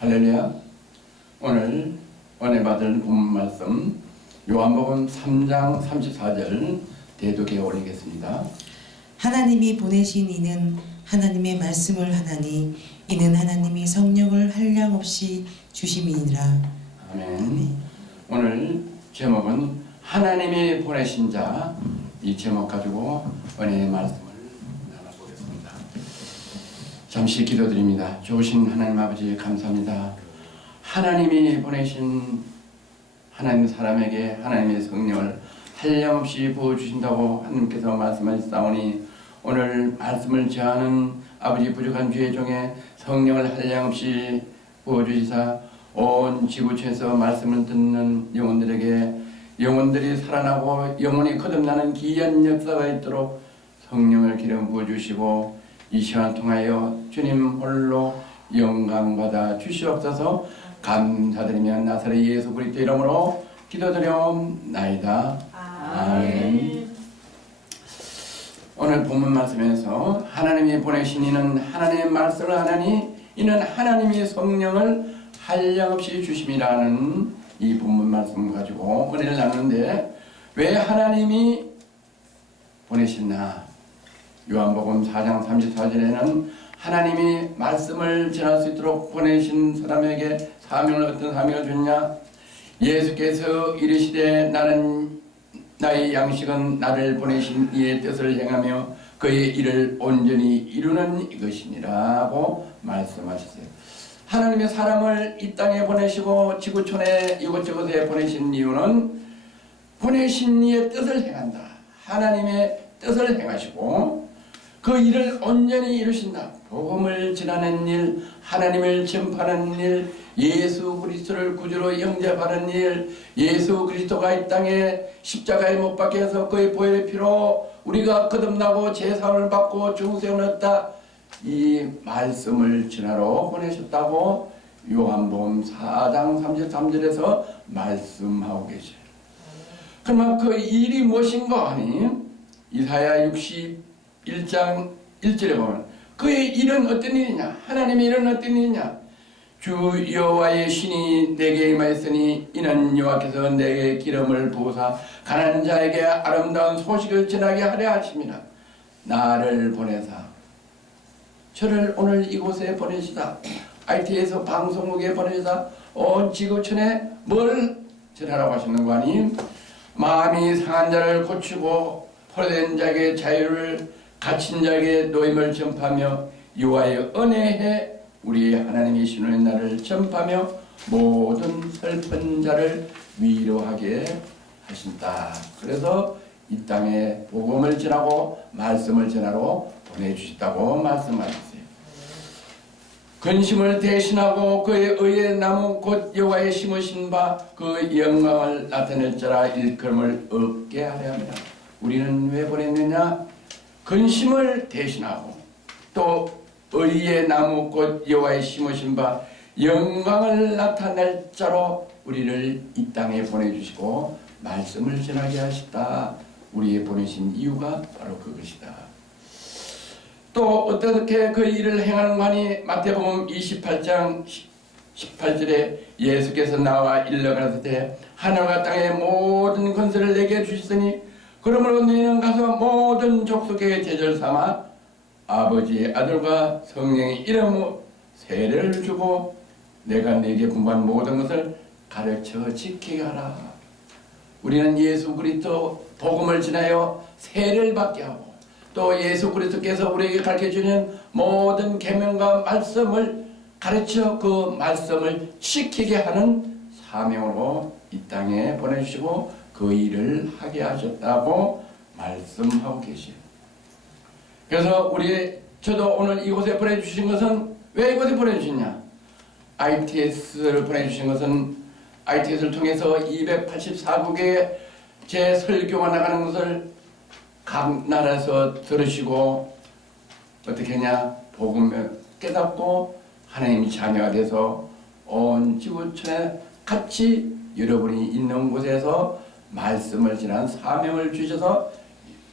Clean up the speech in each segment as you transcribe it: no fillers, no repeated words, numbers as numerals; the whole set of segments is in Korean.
할렐루야. 오늘 은혜 받을 본문 말씀 요한복음 3장 34절 대독에 올리겠습니다. 하나님이 보내신 이는 하나님의 말씀을 하나니 이는 하나님이 성령을 한량없이 주심이니라. 아멘. 오늘 제목은 하나님이 보내신 자, 이 제목 가지고 은혜의 말씀을 나눠보겠습니다. 잠시 기도드립니다. 좋으신 하나님 아버지 감사합니다. 하나님이 보내신 하나님 사람에게 하나님의 성령을 한량없이 부어주신다고 하나님께서 말씀하셨사오니 오늘 말씀을 제하는 아버지 부족한 주의 종에 성령을 한량없이 부어주시사 온 지구촌에서 말씀을 듣는 영혼들에게 영혼들이 살아나고 영혼이 거듭나는 귀한 역사가 있도록 성령을 기름 부어주시고 이 시간 통하여 주님 홀로 영광받아 주시옵소서. 감사드리며 나사렛 예수 그리스도 이름으로 기도드려옵나이다. 아멘. 오늘 본문 말씀에서 하나님이 보내신 이는 하나님의 말씀을 하나니 이는 하나님이 성령을 한량없이 주심이라는 이 본문 말씀을 가지고 은혜를 나누는데 왜 하나님이 보내셨나? 요한복음 4장 34절에는 하나님이 말씀을 전할 수 있도록 보내신 사람에게 사명을 어떤 사명을 줬냐? 예수께서 이르시되 나는 나의 양식은 나를 보내신 이의 뜻을 행하며 그의 일을 온전히 이루는 이것이니라고 말씀하셨어요. 하나님의 사람을 이 땅에 보내시고 지구촌에 이곳저곳에 보내신 이유는 보내신 이의 뜻을 행한다. 하나님의 뜻을 행하시고 그 일을 온전히 이루신다. 복음을 전하는 일, 하나님을 전파하는 일, 예수 그리스도를 구주로 영접하는 일, 예수 그리스도가 이 땅에 십자가에 못 박혀서 그의 보혈의 피로 우리가 거듭나고 제사함을 받고 중생을 얻다. 이 말씀을 전하러 보내셨다고 요한복음 4장 33절에서 말씀하고 계셔요. 그러면 그 일이 무엇인가 하니 이사야 61장 1절에 보면 그의 일은 어떤 일이냐? 하나님의 일은 어떤 일이냐? 주 여호와의 신이 내게 임하였으니 이는 여호와께서 내게 기름을 부으사 가난한 자에게 아름다운 소식을 전하게 하려 하십니다. 나를 보내사 저를 오늘 이곳에 보내시다. IT에서 방송국에 보내시다. 온 지구촌에 뭘 전하라고 하시는 거 아니? 마음이 상한 자를 고치고 포로된 자에게 자유를 갇힌 자에게 노임을 전파하며 여호와의 은혜에 우리 하나님의 신원의 날을 전파하며 모든 슬픈 자를 위로하게 하신다. 그래서 이 땅에 복음을 전하고 말씀을 전하러 보내주셨다고 말씀하셨어요. 근심을 대신하고 그의 의의 나무 곧 여호와의 심으신 바 그 영광을 나타낼 자라 일컬음을 얻게 하려 합니다. 우리는 왜 보냈느냐? 근심을 대신하고 또 의의 나무 곧 여호와의 심으신 바 영광을 나타낼 자로 우리를 이 땅에 보내주시고 말씀을 전하게 하시다. 우리의 보내신 이유가 바로 그것이다. 또 어떻게 그 일을 행하는 거니? 마태복음 28장 18절에 예수께서 나와 일러가라사대 하늘과 땅의 모든 권세를 내게 주셨으니 그러므로 너희는 가서 모든 족속에게 제자를 삼아 아버지의 아들과 성령의 이름으로 세례를 주고 내가 네게 분부한 모든 것을 가르쳐 지키게 하라. 우리는 예수 그리스도 복음을 전하여 세례를 받게 하고 또 예수 그리스도께서 우리에게 가르쳐주는 모든 계명과 말씀을 가르쳐 그 말씀을 지키게 하는 사명으로 이 땅에 보내주시고 그 일을 하게 하셨다고 말씀하고 계시요. 그래서 저도 오늘 이곳에 보내주신 것은 왜 이곳에 보내주시냐? ITS를 보내주신 것은 ITS를 통해서 284국에 제 설교가 나가는 것을 각 나라에서 들으시고 어떻게 하냐? 복음을 깨닫고 하나님이 자녀가 돼서 온 지구촌에 같이 여러분이 있는 곳에서 말씀을 전한 사명을 주셔서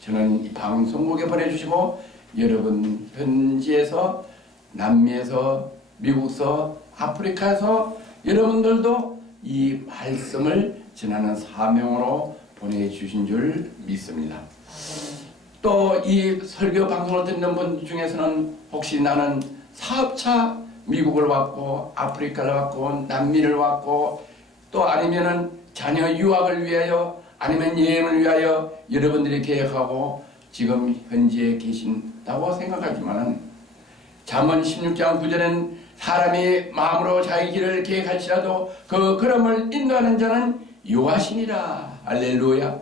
저는 이 방송국에 보내주시고 여러분 현지에서 남미에서 미국서 아프리카에서 여러분들도 이 말씀을 전하는 사명으로 보내주신 줄 믿습니다. 또 이 설교 방송을 듣는 분 중에서는 혹시 나는 사업차 미국을 왔고 아프리카를 왔고 남미를 왔고 또 아니면은 자녀 유학을 위하여 아니면 여행을 위하여 여러분들이 계획하고 지금 현지에 계신다고 생각하지만은 잠언 16장 9절엔 사람이 마음으로 자기 길을 계획할지라도 그 걸음을 인도하는 자는 여호와시니라. 할렐루야.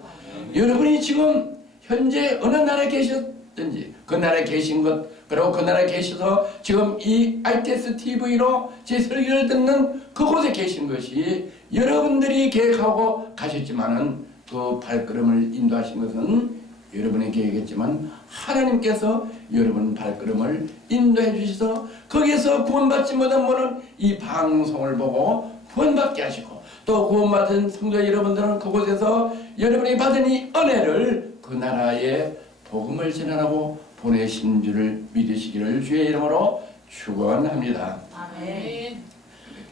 여러분이 지금 현재 어느 나라에 계셨든지 그 나라에 계신 것 그리고 그 나라에 계셔서 지금 이 RTS TV로 제 설교를 듣는 그곳에 계신 것이 여러분들이 계획하고 가셨지만은 그 발걸음을 인도하신 것은 여러분의 계획이겠지만 하나님께서 여러분 발걸음을 인도해 주셔서 거기에서 구원받지 못한 분은 이 방송을 보고 구원받게 하시고 또 구원받은 성도 여러분들은 그곳에서 여러분이 받은 이 은혜를 그 나라에 복음을 전하라고 보내신 줄을 믿으시기를 주의 이름으로 축원합니다. 아멘.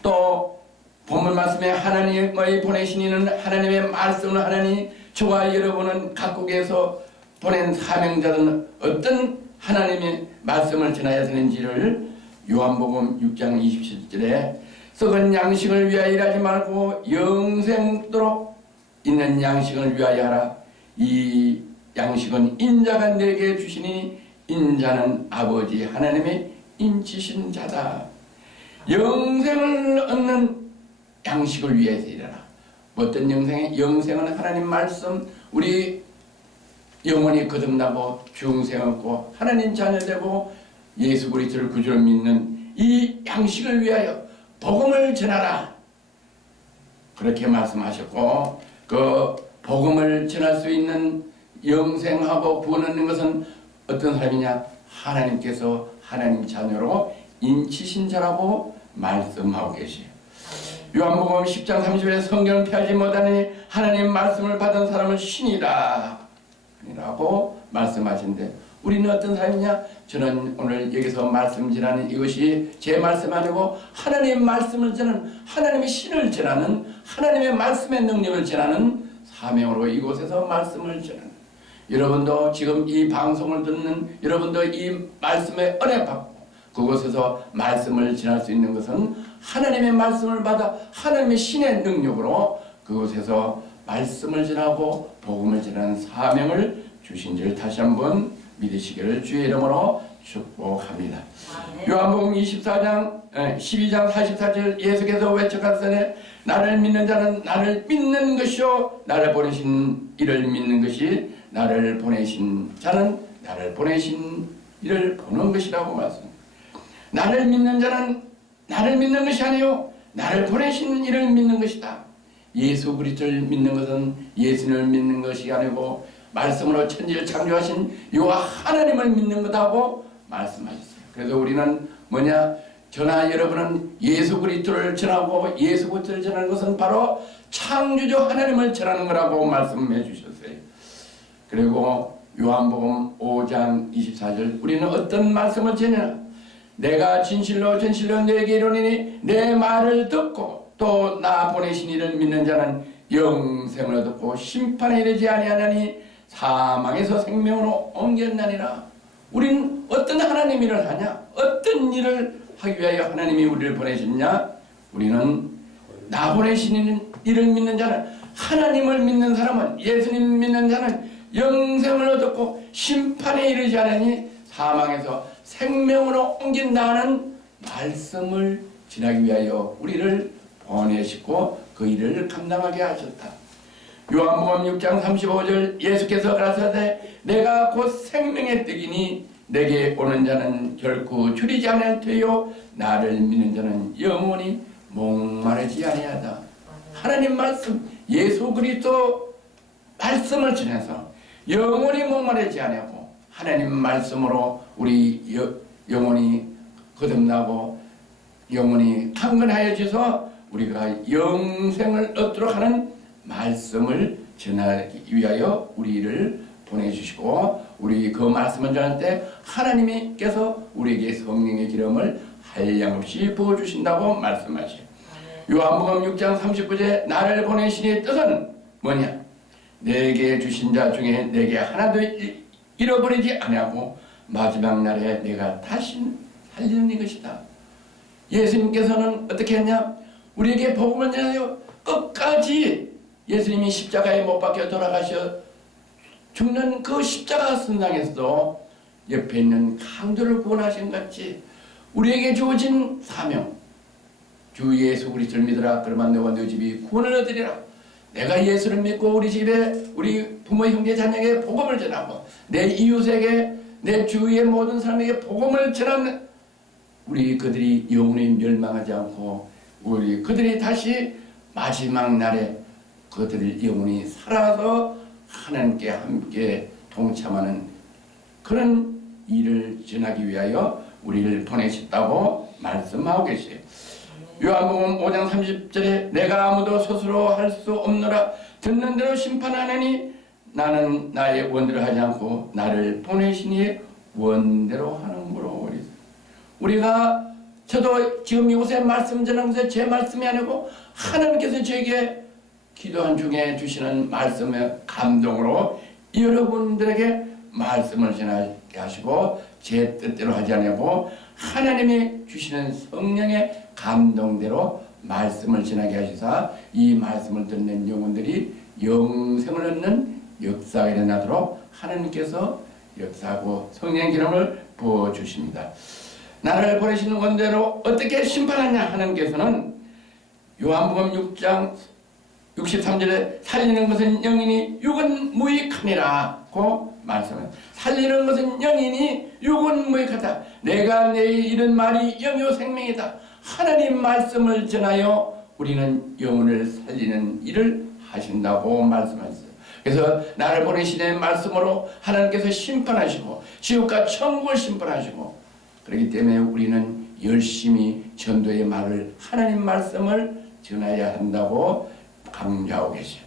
또 본문 말씀에 하나님의 보내신 이는 하나님의 말씀을 하나니 저와 여러분은 각국에서 보낸 사명자는 어떤 하나님의 말씀을 전해야 되는지를 요한복음 6장 27절에 썩은 양식을 위하여 일하지 말고 영생토록 있는 양식을 위하여 하라. 이 양식은 인자가 내게 주시니 인자는 아버지 하나님의 인치신 자다. 영생을 얻는 양식을 위해서 일하라. 어떤 영생이? 영생은 하나님 말씀 우리 영원히 거듭나고 중생 얻고 하나님 자녀 되고 예수 그리스도를 구주로 믿는 이 양식을 위하여 복음을 전하라. 그렇게 말씀하셨고 그 복음을 전할 수 있는 영생하고 구원 얻는 것은 어떤 사람이냐? 하나님께서 하나님 자녀로 인치신 자라고 말씀하고 계시요. 요한복음 10장 30절에 성경을 펴지 못하니 하나님 말씀을 받은 사람은 신이다 라고 말씀하신데 우리는 어떤 사람이냐? 저는 오늘 여기서 말씀 전하는 이것이 제 말씀 아니고 하나님의 말씀을 전하는 하나님의 신을 전하는 하나님의 말씀의 능력을 전하는 사명으로 이곳에서 말씀을 전하는 여러분도 지금 이 방송을 듣는 여러분도 이 말씀의 은혜 받고 그곳에서 말씀을 전할 수 있는 것은 하나님의 말씀을 받아 하나님의 신의 능력으로 그곳에서 말씀을 전하고 복음을 전하는 사명을 주신 줄 다시 한번 믿으시기를 주의 이름으로 축복합니다. 요한복음 12장 44절 예수께서 외쳐가시되 나를 믿는 자는 나를 믿는 것이요 나를 보내신 이를 믿는 것이 나를 보내신 자는 나를 보내신 이를 보는 것이라고 말씀합니다. 나를 믿는 자는 나를 믿는 것이 아니요 나를 보내신 이를 믿는 것이다. 예수 그리스도를 믿는 것은 예수님을 믿는 것이 아니고 말씀으로 천지를 창조하신 여호와 하나님을 믿는 것하고 말씀하셨어요. 그래서 우리는 뭐냐? 저나 여러분은 예수 그리스도를 전하고 예수 그리스도를 전하는 것은 바로 창조주 하나님을 전하는 거라고 말씀해 주셨어요. 그리고 요한복음 5장 24절 우리는 어떤 말씀을 전하나? 내가 진실로 진실로 너에게 이르노니 내 말을 듣고 또 나 보내신 이를 믿는 자는 영생을 얻고 심판에 이르지 아니하나니 사망에서 생명으로 옮겼나니라. 우리는 어떤 하나님 일을 하냐? 어떤 일을 하기 위하여 하나님이 우리를 보내셨냐? 우리는 나 보내신 이를 믿는 자는 하나님을 믿는 사람은 예수님 믿는 자는 영생을 얻고 심판에 이르지 않으니 사망에서 생명으로 옮긴다는 말씀을 지나기 위하여 우리를 보내시고 그 일을 감당하게 하셨다. 요한복음 6장 35절 예수께서 가라사대 내가 곧 생명의 떡이니 내게 오는 자는 결코 줄이지 않을 테요 나를 믿는 자는 영원히 목마르지 아니하다. 하나님 말씀 예수 그리스도 말씀을 전해서 영원히 목마르지 아니하고 하나님 말씀으로 우리 영원히 거듭나고 영원히 강건하여 주셔서 우리가 영생을 얻도록 하는 말씀을 전하기 위하여 우리를 보내주시고 우리 그 말씀을 전할 때 하나님께서 우리에게 성령의 기름을 한량없이 부어주신다고 말씀하시요. 요한복음 6장 39절 나를 보내시니 뜻은 뭐냐? 내게 주신 자 중에 내게 하나도 잃어버리지 아니하고 마지막 날에 내가 다시 살리는 이것이다. 예수님께서는 어떻게 했냐? 우리에게 복음을 전하여 끝까지 예수님이 십자가에 못 박혀 돌아가셔 죽는 그 십자가 선상에서도 옆에 있는 강도를 구원하신 것 같이 우리에게 주어진 사명, 주 예수 그리스도를 믿으라. 그러면 너와 너 집이 구원을 얻으리라. 내가 예수를 믿고 우리 집에 우리 부모 형제 자녀에게 복음을 전하고 내 이웃에게 내 주위의 모든 사람에게 복음을 전하는 우리 그들이 영원히 멸망하지 않고 우리 그들이 다시 마지막 날에 그들이 영원히 살아서 하나님께 함께 동참하는 그런 일을 전하기 위하여 우리를 보내셨다고 말씀하고 계세요. 요한복음 5장 30절에 내가 아무도 스스로 할 수 없노라. 듣는 대로 심판하느니 나는 나의 원대로 하지 않고 나를 보내시니 원대로 하는므로. 우리가 저도 지금 이곳에 말씀 전하는 것에 제 말씀이 아니고 하나님께서 저에게 기도한 중에 주시는 말씀의 감동으로 여러분들에게 말씀을 전하게 하시고 제 뜻대로 하지 않고 하나님이 주시는 성령의 감동대로 말씀을 전하게 하시사 이 말씀을 듣는 영혼들이 영생을 얻는 역사가 일어나도록 하나님께서 역사하고 성령의 기름을 부어주십니다. 나를 보내시는 원대로 어떻게 심판하냐 하나님께서는 요한복음 6장 63절에 살리는 것은 영이니 육은 무익하니라고 말씀합니다. 살리는 것은 영이니 육은 무익하다. 내가 내일 이런 말이 영이요 생명이다. 하나님 말씀을 전하여 우리는 영혼을 살리는 일을 하신다고 말씀하셨어요. 그래서 나를 보내시는 말씀으로 하나님께서 심판하시고 지옥과 천국을 심판하시고 그렇기 때문에 우리는 열심히 전도의 말을 하나님 말씀을 전해야 한다고 강조하고 계세요.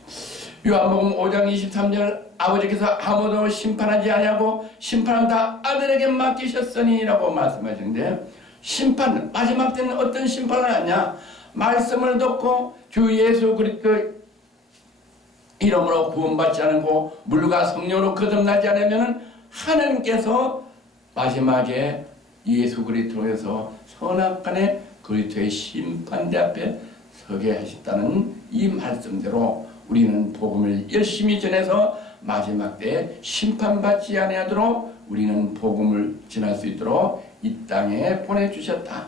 요한복음 5장 23절 아버지께서 아무도 심판하지 아니하고 심판은 다 아들에게 맡기셨으니 라고 말씀하시는데 심판, 마지막 때는 어떤 심판을 하냐? 말씀을 듣고 주 예수 그리스도 이름으로 구원받지 않고 물과 성령으로 거듭나지 않으면 하나님께서 마지막에 예수 그리스도에서 선악간에 그리스도의 심판대 앞에 서게 하셨다는 이 말씀대로 우리는 복음을 열심히 전해서 마지막 때에 심판받지 아니하도록 우리는 복음을 전할 수 있도록 이 땅에 보내주셨다.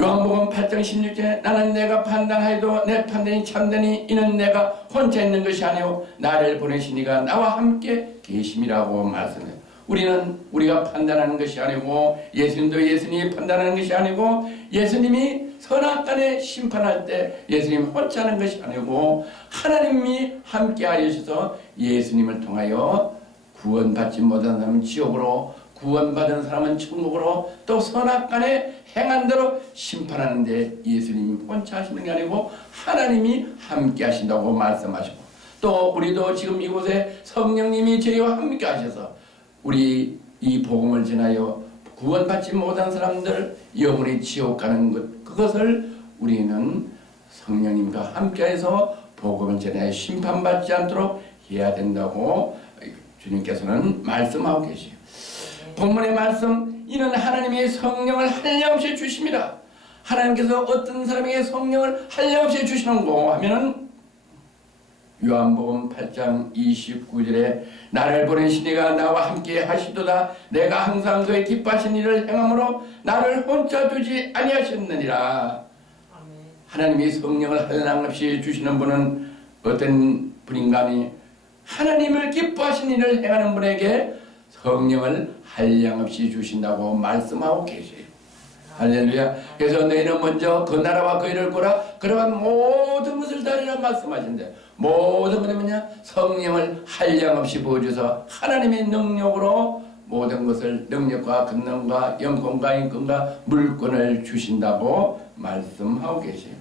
요한복음 8장 16절에 나는 내가 판단하여도 내 판단이 참되니 이는 내가 혼자 있는 것이 아니오 나를 보내신 이가 나와 함께 계심이라고 말씀해요. 우리는 우리가 판단하는 것이 아니고 예수님도 예수님이 판단하는 것이 아니고 예수님이 선악간에 심판할 때 예수님 혼자 하는 것이 아니고 하나님이 함께 하셔서 예수님을 통하여 구원받지 못한 사람은 지옥으로 구원받은 사람은 천국으로 또 선악간에 행한 대로 심판하는데 예수님이 혼자 하시는 게 아니고 하나님이 함께 하신다고 말씀하시고 또 우리도 지금 이곳에 성령님이 저희와 함께 하셔서 우리 이 복음을 전하여 구원받지 못한 사람들 영원히 지옥 가는 것 그것을 우리는 성령님과 함께해서 복음을 전하여 심판받지 않도록 해야 된다고 주님께서는 말씀하고 계시요. 본문의 말씀 이는 하나님의 성령을 한량없이 주십니다. 하나님께서 어떤 사람에게 성령을 한량없이 주시는고 하면은 요한복음 8장 29절에 나를 보내신 이가 나와 함께 하시도다 내가 항상 그의 기뻐하신 일을 행함으로 나를 혼자 두지 아니하셨느니라. 하나님이 성령을 한량없이 주시는 분은 어떤 분인가 하니 하나님을 기뻐하신 일을 행하는 분에게 성령을 한량없이 주신다고 말씀하고 계세요. 할렐루야. 그래서 너희는 먼저 그 나라와 그 일을 꾸라 그러면 모든 것을 다리라 말씀하신대. 모든 것은 뭐냐? 성령을 한량없이 부어줘서 하나님의 능력으로 모든 것을 능력과 권능과 영권과 인권과 물권을 주신다고 말씀하고 계세요.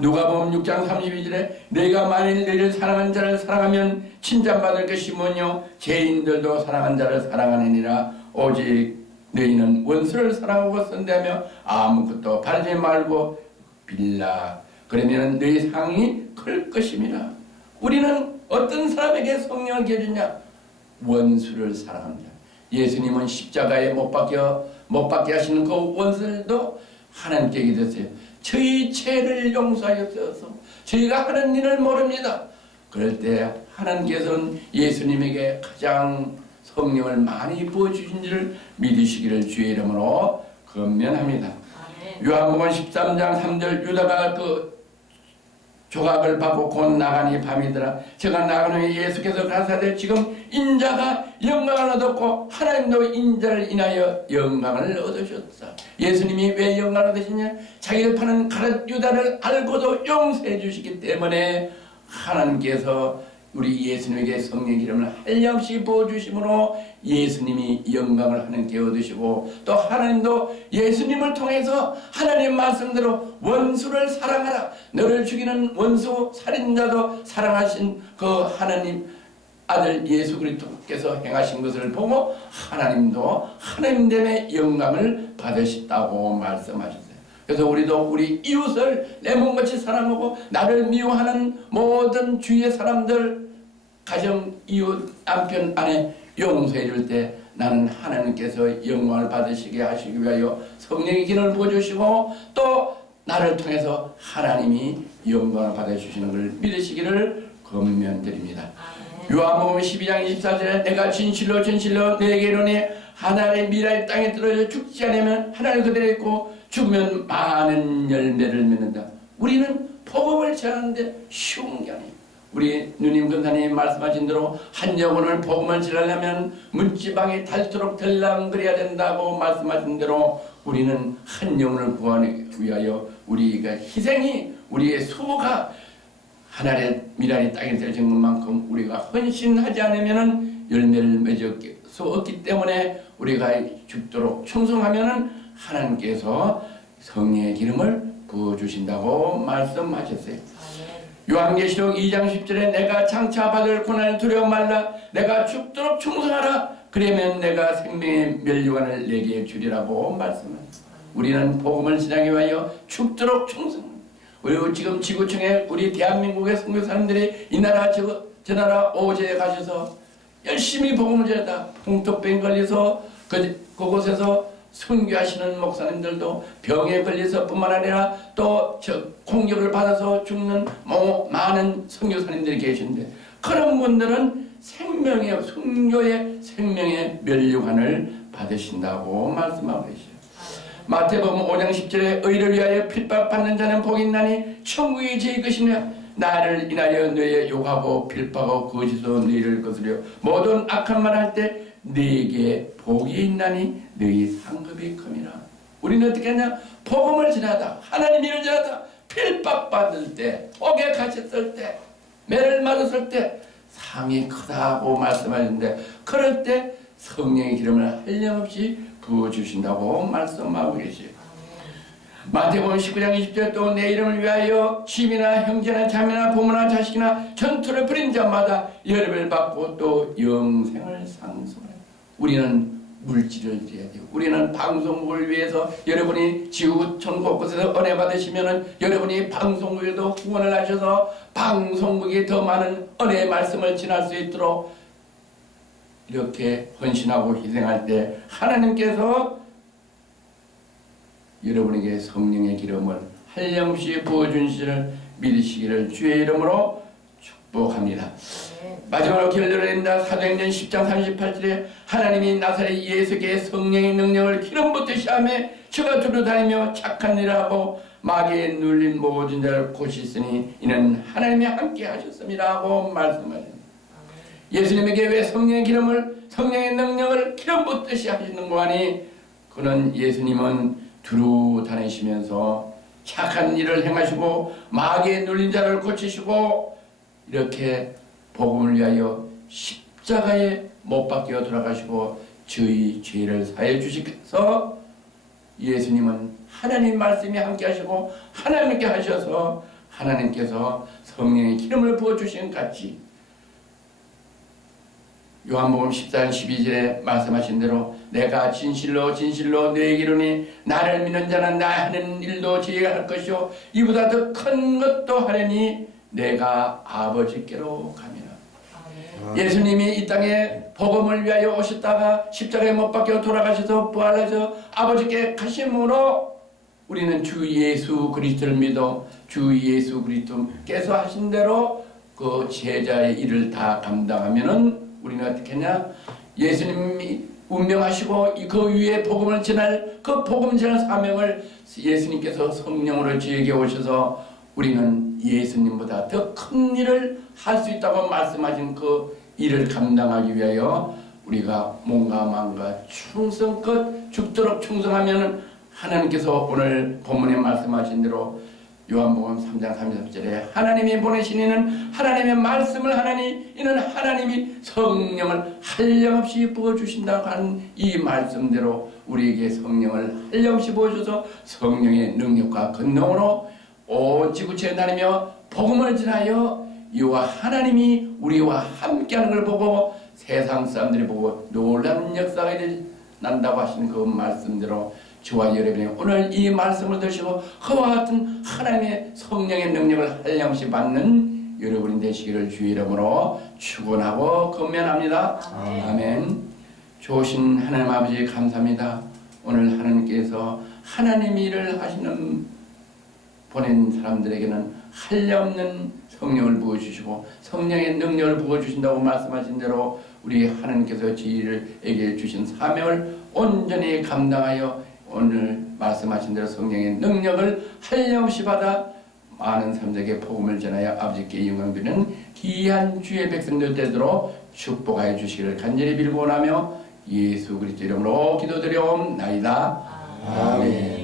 누가복음 6장 32절에 내가 만일 너희를 사랑하는 자를 사랑하면 칭찬받을 것이 뭐뇨? 죄인들도 사랑하는 자를 사랑하느니라. 오직 너희는 원수를 사랑하고 선대하며 아무것도 바라지 말고 빌라. 그러면 너희 상이 클 것임이라. 우리는 어떤 사람에게 성령을 give 주냐? 원수를 사랑합니다. 예수님은 십자가에 못 박게 하시는 그 원수들도 하나님께 기도했어요. 저희 죄를 용서하여서 저희가 하는 일을 모릅니다. 그럴 때 하나님께서는 예수님에게 가장 성령을 많이 부어주신 줄 믿으시기를 주의 이름으로 권면합니다. 요한복음 13장 3절 유다가 그 조각을 받고 곧 나가니 밤이더라. 제가 나간 후에 예수께서 가사대 지금 인자가 영광을 얻었고 하나님도 인자를 인하여 영광을 얻으셨다. 예수님이 왜 영광을 얻으시냐? 자기를 파는 가룟 유다를 알고도 용서해 주시기 때문에 하나님께서 우리 예수님에게 성령 기름을 한량씩 부어주심으로 예수님이 영광을 하나님께 얻으시고 또 하나님도 예수님을 통해서 하나님 말씀대로 원수를 사랑하라. 너를 죽이는 원수 살인자도 사랑하신 그 하나님 아들 예수 그리스도께서 행하신 것을 보고 하나님도 하나님 때문에 영광을 받으셨다고 말씀하셨어요. 그래서 우리도 우리 이웃을 내 몸같이 사랑하고 나를 미워하는 모든 주위의 사람들 가정, 이웃, 남편, 아내 용서해 줄 때 나는 하나님께서 영광을 받으시게 하시기 위하여 성령의 기능을 부어주시고 또 나를 통해서 하나님이 영광을 받아주시는 걸 믿으시기를 권면드립니다. 요한복음 12장 24절에 내가 진실로 진실로 너에게 이르노니 하나님의 미랄 땅에 떨어져 죽지 않으면 하나님 그대로 있고 죽으면 많은 열매를 맺는다. 우리는 복음을 전하는데 쉬운 게 아니에요. 우리 누님 권사님 말씀하신 대로 한 영혼을 복음을 전하려면 문지방에 닳도록 들랑거려야 된다고 말씀하신 대로 우리는 한 영혼을 구하기 위하여 우리가 희생이 우리의 수고가 하나의 미랄이 땅에 떨어진 것만큼 우리가 헌신하지 않으면 열매를 맺을 수 없기 때문에 우리가 죽도록 충성하면 하나님께서 성령의 기름을 부어주신다고 말씀하셨어요. 요한계시록 2장 10절에 내가 장차 받을 고난을 두려워 말라. 내가 죽도록 충성하라. 그러면 내가 생명의 면류관을 내게 주리라고 말씀합니다. 우리는 복음을 전하기 위하여 죽도록 충성. 우리 지금 지구촌에 우리 대한민국의 선교사님들이 이 나라 저 나라 오제에 가셔서 열심히 복음을 전하다 풍토병 걸려서 그곳에서 선교하시는 목사님들도 병에 걸려서 뿐만 아니라 또 공격을 받아서 죽는 많은 선교사님들이 계신데 그런 분들은 생명의 순교의 생명의 면류관을 받으신다고 말씀하고 계시죠. 마태복음 5장 10절에 의를 위하여 핍박받는 자는 복이 있나니 천국이 제 것이며 나를 인하여 너의 욕하고 핍박하고 거짓으로 너희를 거스려 모든 악한 말 할 때 너에게 복이 있나니 너희 상급이 큼이라. 우리는 어떻게 하냐? 복음을 전하다 하나님 일을 전하다 핍박받을 때 옥에 갇혔을 때 매를 맞았을 때 상이 크다고 말씀하셨는데 그럴 때 성령의 기름을 한량없이 부어주신다고 말씀하고 계시요. 마태복음 19장 20절 또 내 이름을 위하여 집이나 형제나 자매나 부모나 자식이나 전투를 벌인 자마다 열매를 받고 또 영생을 상속하라. 우리는 물질을 드려야 돼요. 우리는 방송국을 위해서 여러분이 지구촌 곳곳에서 은혜 받으시면은 여러분이 방송국에도 후원을 하셔서 방송국에 더 많은 은혜의 말씀을 전할 수 있도록 이렇게 헌신하고 희생할 때 하나님께서 여러분에게 성령의 기름을 한량없이 부어주시기를 믿으시기를 주의 이름으로 축복합니다. 마지막으로 결론을 사도행전 10장 38절에 하나님이 나사렛 예수께 성령의 능력을 기름 붓듯이 하며 저가 두루다니며 착한 일을 하고 마귀에 눌린 모든 자를 고치시니 이는 하나님이 함께 하셨습니다 하고 말씀하십니다. 예수님에게 왜 성령의 기름을 성령의 능력을 기름 붓듯이 하시는 거니 그는 예수님은 두루 다니시면서 착한 일을 행하시고 마귀에 눌린 자를 고치시고 이렇게 복음을 위하여 십자가에 못 박혀 돌아가시고 저희 죄를 사해 주시면서 예수님은 하나님 말씀이 함께 하시고 하나님께 하셔서 하나님께서 성령의 기름을 부어주신 같이 요한복음 14장 12절에 말씀하신 대로 내가 진실로 진실로 너에게 이르니 나를 믿는 자는 나 하는 일도 지혜가 할 것이요 이보다 더 큰 것도 하려니 내가 아버지께로 가미라. 예수님이 이 땅에 복음을 위하여 오셨다가 십자가에 못 박혀 돌아가셔서 부활하셔서 아버지께 가심으로 우리는 주 예수 그리스도를 믿어 주 예수 그리스도께서 하신 대로 그 제자의 일을 다 감당하면은 우리는 어떻게 하냐? 예수님이 운명하시고 그 위에 복음을 전할 그 복음 전할 사명을 예수님께서 성령으로 저에게 오셔서 우리는 예수님보다 더 큰 일을 할 수 있다고 말씀하신 그 일을 감당하기 위하여 우리가 몸과 마음과 충성껏 죽도록 충성하면 하나님께서 오늘 본문에 말씀하신 대로 요한복음 3장 33절에 하나님이 보내신 이는 하나님의 말씀을 하나니 이는 하나님이 성령을 한량없이 부어주신다고 하는 이 말씀대로 우리에게 성령을 한량없이 부어줘서 성령의 능력과 권능으로 온 지구체에 다니며 복음을 전하여 이와 하나님이 우리와 함께하는 걸 보고 세상 사람들이 보고 놀라운 역사가 난다고 하시는 그 말씀대로 저와 여러분이 오늘 이 말씀을 드시고 그와 같은 하나님의 성령의 능력을 한량없이 받는 여러분이 되시기를 주의 이름으로 축원하고 건면합니다. 아멘. 좋으신 하나님 아버지 감사합니다. 오늘 하나님께서 하나님의 일을 하시는 보낸 사람들에게는 한량없는 성령을 부어주시고 성령의 능력을 부어주신다고 말씀하신 대로 우리 하나님께서 저희에게 주신 사명을 온전히 감당하여 오늘 말씀하신 대로 성령의 능력을 한량없이 받아 많은 사람들에게 복음을 전하여 아버지께 영광 드리는 귀한 주의 백성들 되도록 축복하여 주시기를 간절히 빌고 원하며 예수 그리스도 이름으로 기도드려옵나이다. 아멘.